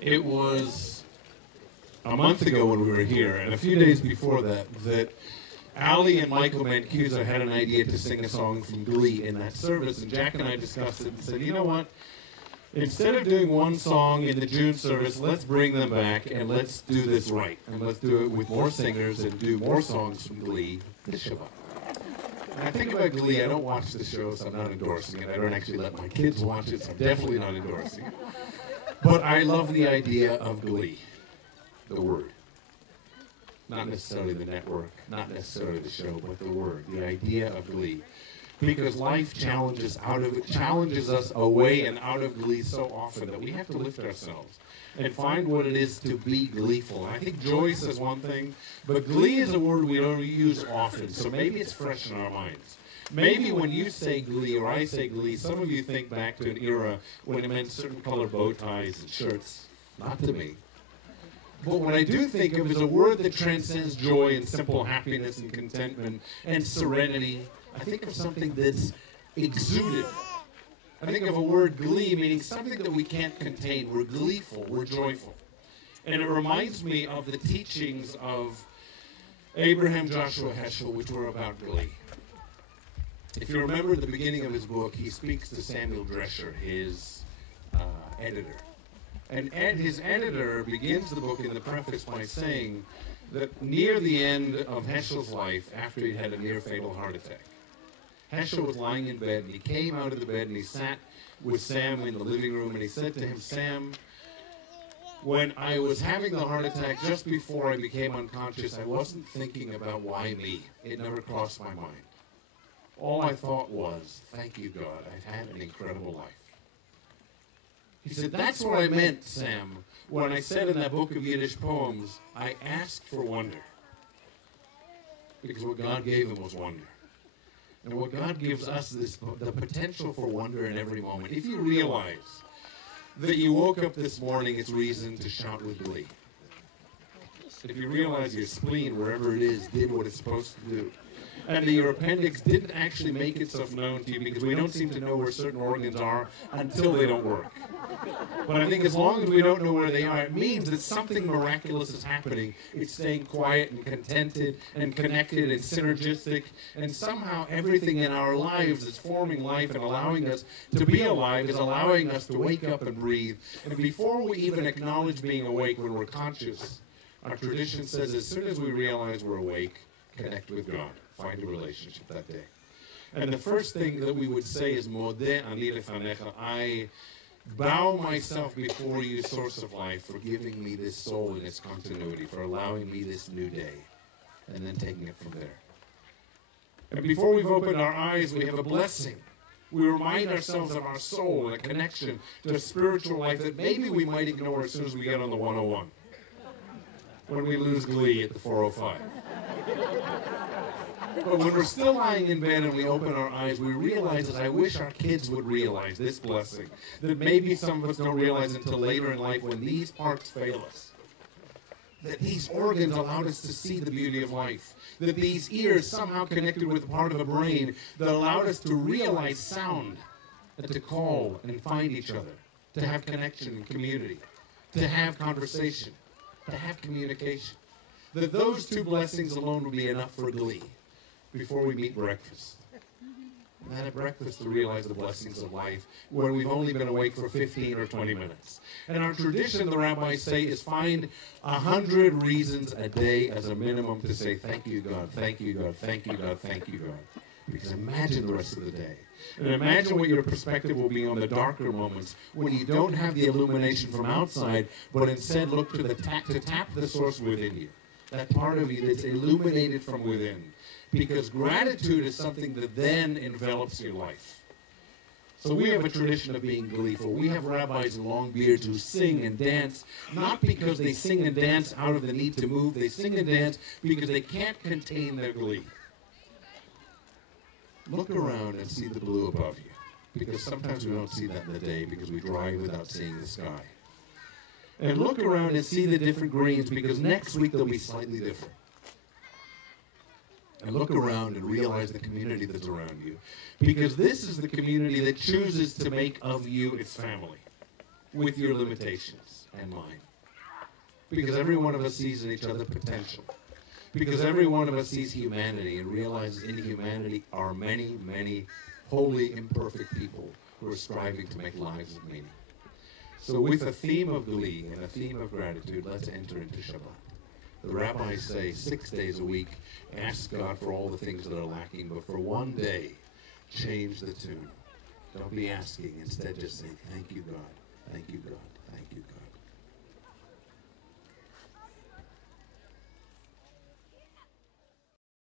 It was a month ago when we were here, and a few days before that, that Ali and Michael Mancuso had an idea to sing a song from Glee in that service, and Jack and I discussed it and said, you know what? Instead of doing one song in the June service, let's bring them back and let's do this right. And let's do it with more singers and do more songs from Glee this Shabbat. And I think about Glee, I don't watch the show, so I'm not endorsing it. I don't actually let my kids watch it, so I'm definitely not endorsing it. But I love the idea of Glee, the word. Not necessarily the network, not necessarily the show, but the word, the idea of Glee. Because life challenges us away and out of Glee so often that we have to lift ourselves and find what it is to be gleeful. And I think joy says one thing, but Glee is a word we don't use often, so maybe it's fresh in our minds. Maybe when you say Glee or I say Glee, some of you think back to an era when it meant certain colored bow ties and shirts. Not to me. But what I do think of is a word that transcends joy and simple happiness and contentment and serenity. I think of something that's exuded. I think of a word glee, meaning something that we can't contain. We're gleeful, we're joyful. And it reminds me of the teachings of Abraham Joshua Heschel, which were about glee. If you remember at the beginning of his book, he speaks to Samuel Drescher, his editor. And his editor begins the book in the preface by saying that near the end of Heschel's life, after he'd had a near-fatal heart attack, Heschel was lying in bed, and he came out of the bed, and he sat with Sam in the living room, and he said to him, Sam, when I was having the heart attack just before I became unconscious, I wasn't thinking about why me. It never crossed my mind. All I thought was, thank you, God, I've had an incredible life. He said, that's what I meant, Sam, when I said in that book of Yiddish poems, I asked for wonder. Because what God gave him was wonder. And what God gives us is the potential for wonder in every moment. If you realize that you woke up this morning, it's reason to shout with glee. If you realize your spleen, wherever it is, did what it's supposed to do, and that your appendix didn't actually make itself known to you, because we don't seem to know where certain organs are until they don't work. But I think as long as we don't know where they are, it means that something miraculous is happening. It's staying quiet and contented and connected and synergistic, and somehow everything in our lives is forming life and allowing us to be alive, is allowing us to wake up and breathe. And before we even acknowledge being awake, when we're conscious, our tradition says as soon as we realize we're awake, connect with God. Find a relationship that day. And the first thing that we would say is, Modeh ani lefanecha, I bow myself before you, source of life, for giving me this soul in its continuity, for allowing me this new day, and then taking it from there. And before we've opened our eyes, we have a blessing. We remind ourselves of our soul and a connection to a spiritual life that maybe we might ignore as soon as we get on the 101, when we lose glee at the 405. But when we're still lying in bed and we open our eyes, we realize, as I wish our kids would realize this blessing, that maybe some of us don't realize until later in life when these parts fail us, that these organs allowed us to see the beauty of life, that these ears somehow connected with a part of the brain that allowed us to realize sound, and to call and find each other, to have connection and community, to have conversation, to have communication. That those two blessings alone would be enough for glee before we meet breakfast. And then at breakfast to realize the blessings of life where we've only been awake for 15 or 20 minutes. And our tradition, the rabbis say, is find 100 reasons a day as a minimum to say, thank you, God, thank you, God, thank you, God, thank you, God. Because imagine the rest of the day. And imagine what your perspective will be on the darker moments when you don't have the illumination from outside, but instead look to tap the source within you. That part of you that's illuminated from within. Because gratitude is something that then envelops your life. So we have a tradition of being gleeful. We have rabbis with long beards who sing and dance, not because they sing and dance out of the need to move. They sing and dance because they can't contain their glee. Look around and see the blue above you. Because sometimes we don't see that in the day because we drive without seeing the sky. And look around and see the different greens because next week they'll be slightly different. And look around and realize the community that's around you. Because this is the community that chooses to make of you its family. with your limitations and mine. Because every one of us sees in each other potential. Because every one of us sees humanity and realizes in humanity are many, many holy, imperfect people who are striving to make lives of meaning. So with a theme of Glee and a theme of gratitude, let's enter into Shabbat. The rabbis say 6 days a week, ask God for all the things that are lacking, but for one day, change the tune. Don't be asking. Instead, just say, thank you, God. Thank you, God. Thank you, God.